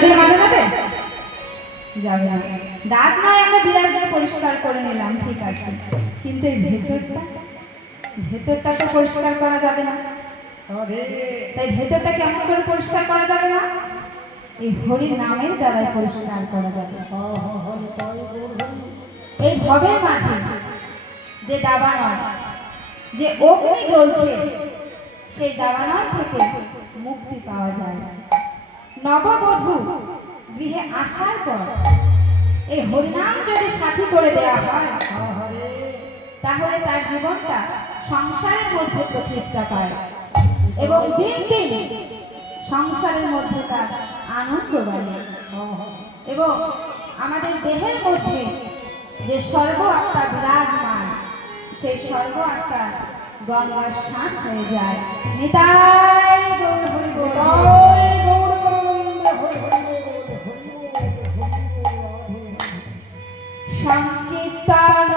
দিয়ে মাজা যাবে? যাবে না। দাঁত নয় আমরা বিরাজ দিয়ে পরিষ্কার করে নিলাম, ঠিক আছে, কিন্তু এই ভেতরটা তো পরিষ্কার করা যাবে না। তাই ভেতরটা কেমন করে পরিষ্কার করা যাবে না? এই হরির নামের দ্বারাই পরিষ্কার করা যাবে। এই ভবের মাঝে যে দাবানল, যে অগ্নি জ্বলছে, সেই দাবানল থেকে মুক্তি পাওয়া যায়। নববধূ গৃহে আসার পর এই হরিনাম যদি সাথী করে দেওয়া হয়, তাহলে তার জীবনটা সংসারের মধ্যে প্রতিষ্ঠা পায় এবং দিন দিন সংসারের মধ্যে তার আনন্দ বাড়ে এবং আমাদের দেহের মধ্যে যে সর্ব আত্মা বিরাজমান, সেই সর্ব আত্মা গঙ্গার স্নান হয়ে যায়। নিতাই গৌর হরি বল। সংকীর্তন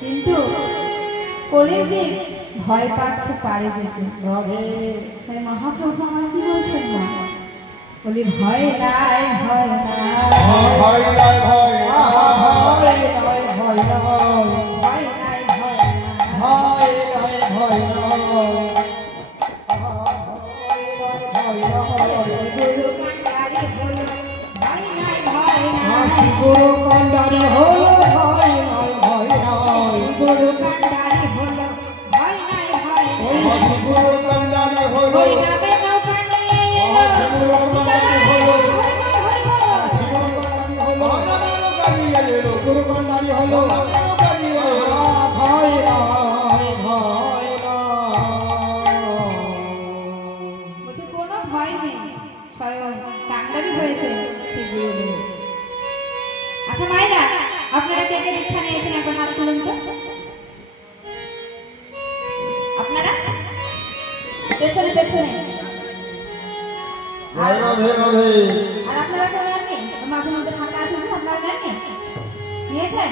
কিন্তু কলিযুগ ভয় পাচ্ছে পারে যেতে। তাই মহাপ্রভু আমার কি বলছেন না, বলি ভয় নাই ভয় নাই ভয় নাই ভয় নাই ভয় নাই ভয় নাই ভয় নাই ভয় নাই গুরু কান্ডারি হলো ভয় নাই ভয় নাই গুরু কান্ডারি হলো ভয় নাই ভয় নাই গুরু কান্ডারি হলো নামে নৌকা নিয়ে গুরু কান্ডারি হলো গুরু কান্ডারি হলো ভয় নাই ভয় নাই বলছে কোনো ভয় নেই, স্বয়ং কান্ডারি হয়েছে শ্রী গুরুদেব। আচ্ছা মায়েরা, আপনারা কে কে দীক্ষা নিয়েছেন একবার হাত তুলুন তো। আপনারা পেছনে পেছনে, আর আপনারা কেউ নেননি? মাঝে মাঝে ফাঁকা আছে যে, আপনারা নেননি? নিয়েছেন?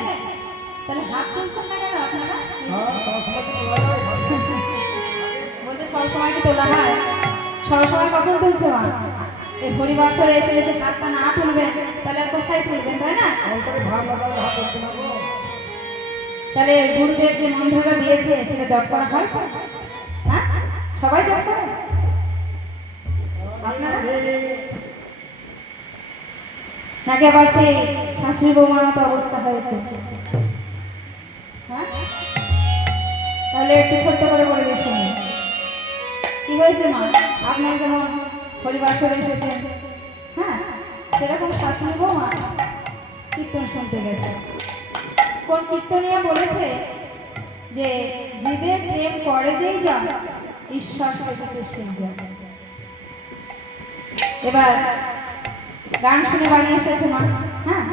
তাহলে হাত তুলছেন না কেন আপনারা? বলছে সবসময় কি তোলা হয়? সবসময় কখন তুলছে মা? এই হরিবাসরে এসে এসে হাতটা না তুলবেন তাহলে আর কোথায় তুলবেন, তাই না? তাহলে গুরুদেব যে মন্ত্রটা দিয়েছে সেটা জপ করা হয় তো? হ্যাঁ, সবাই জপ করে? আপনারা নাকি আবার সেই শাশুড়ি বৌমার মতো অবস্থা হয়েছে? হ্যাঁ, তাহলে একটু ছোট্ট করে বলে দিয়ে শুনুন কি হয়েছে মা। আপনার যেমন হরিবাসরে এসেছেন, হ্যাঁ, সেরকম শাশুড়ি বৌমা কীর্তন শুনতে গেছে। কোন কীর্তনিয়া বলেছে যে জীবের প্রেম করে যেই যা ঈশ্বর সেটাকে সেই যা। এবার গান শুনে বাড়ি এসেছে মা। হ্যাঁ,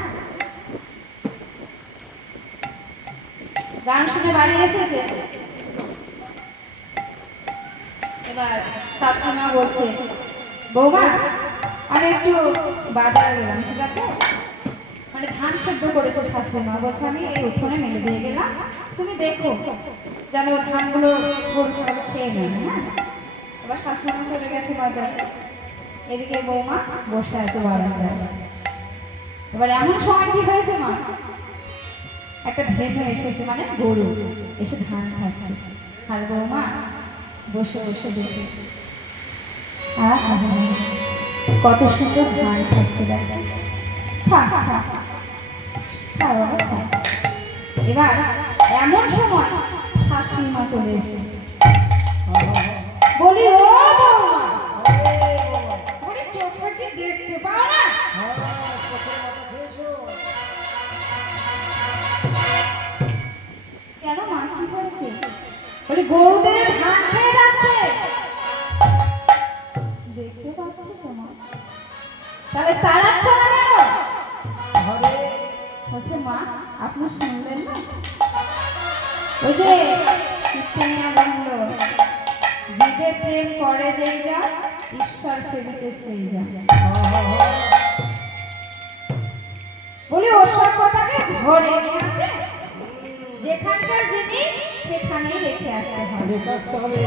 গান শুনে বাড়ি এসেছে। এবার শাশুড়ি বলছে, বৌমা আমি একটু বাজারে গেলাম, ঠিক আছে? মানে ধান সেদ্ধ করেছে শাশুড়ি মা, বলছে আমি এই উঠোনে মেলে দিয়ে গেলাম, তুমি দেখো যেন ধানগুলো গরু সব খেয়ে নেয়। হ্যাঁ, এবার শাশুড়ি মা চলে গেছে বাজারে, এদিকে বৌমা বসে আছে বারান্দায়। এবার এমন সময় কি হয়েছে মা, একটা ধেনু এসেছে, মানে গরু এসে ধান খাচ্ছে, আর বৌমা বসে বসে দেখছে কত সুন্দর ধান খাচ্ছে। এবার এমন সময় শাশুড়ি মা চলে এসেছে, বলি ও বৌমা, ওরে চোখটাকে দেখতে পাও না? কেন মা, কি হয়েছে? বলি গরুদের ধান খেয়ে যাচ্ছে, দেখতে পাচ্ছি তোমার, তাহলে তাড়াচ্ছ না কেন? বলছে মা আপনি শুনলেন না, ওই যে কীর্তনিয়া বলল, জীবে প্রেম করে যেই যা ঈশ্বর সেবিতে সেই যা। বলি ওসব কথাকে ঘরে নিয়ে আসে, যেখানকার জিনিস সেখানেই রেখে আসতে হবে।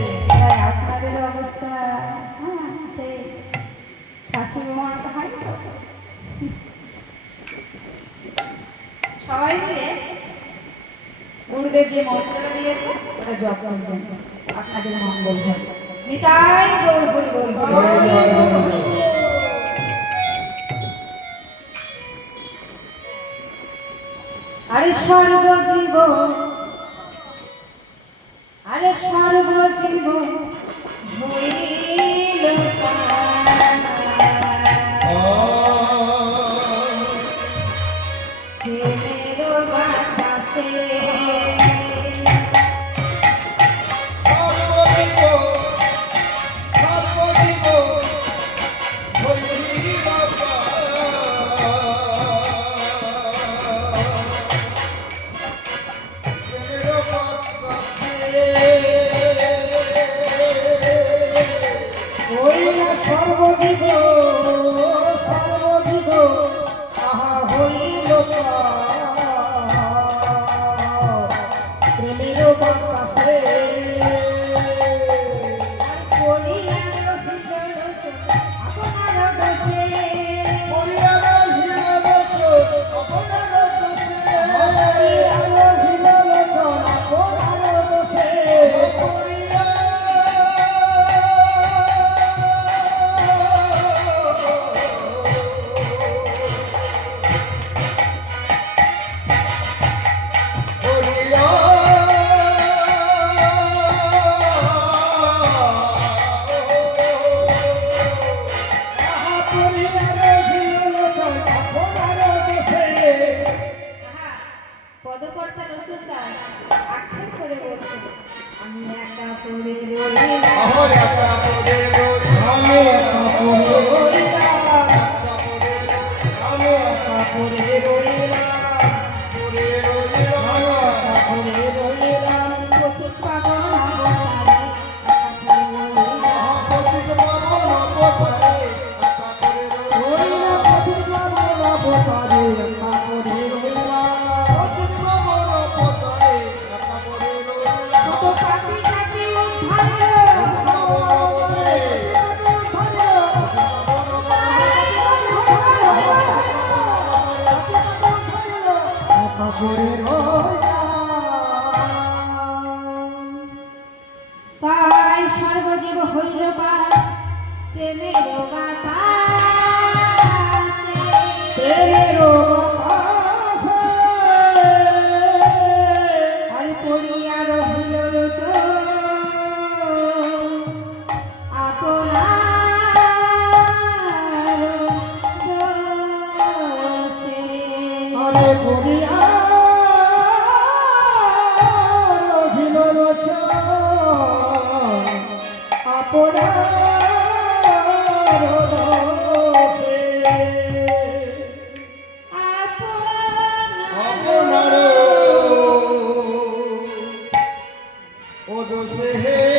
আপনাদের অবস্থা হ্যাঁ সেই শাশুড়ি মার হয়। সবাই মিলে গুরুদেব যে মন্ত্রটা দিয়েছে ওটা জপ করবেন, আপনাদের মঙ্গল হবে। নিতাই গৌর হরি বল। আরে সর্বজীব, আরে সর্বজীব হইল প্রেমের বাতাসে, সর্বজীব সর্বজীব তাহা হইল প্রেমের বাতাসে, পদকর্তা রচয়িতা আক্ষেপ করে বলছে, আমি একা পড়ে রইলাম, একা পড়ে রইলাম, একা পড়ে রইলাম, একা পড়ে রইলাম, পথিক পাগল তাই সর্বজীব হইল প্রেমের বাতাসে, প্রেমের বাতাসে, আর পড়িয়া রহিল আপনার দোষে, আরে পড়িয়া রহিল আপনার রসে। আপনার ও দোষে